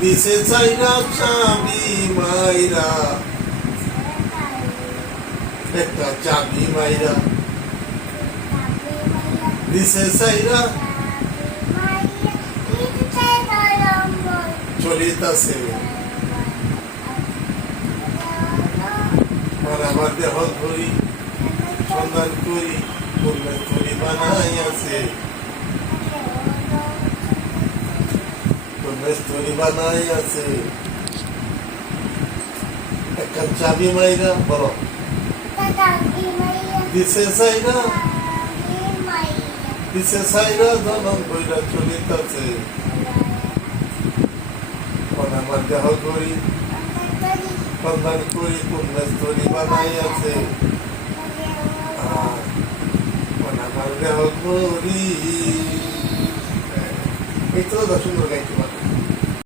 দিছে চাইরা চাবি মাইরা, একটা চাবি মাইরা দিছে চাইরা চলিতাছে। আর আমার দেহ ধরি সন্ধান করি, কন্যা তরি বানাই আছে, কন্যা তরি বানাই আছে। একটা চাবি মাইরা বলো, দিছে চাইরা দিছে চাইরা জনম কইরা চলিতাছে। আমার দেহ করি সন্ধান করি, কন্যা তরি বানাই আছে। আমার দেহ করি এই তো সুন্দর গাইতে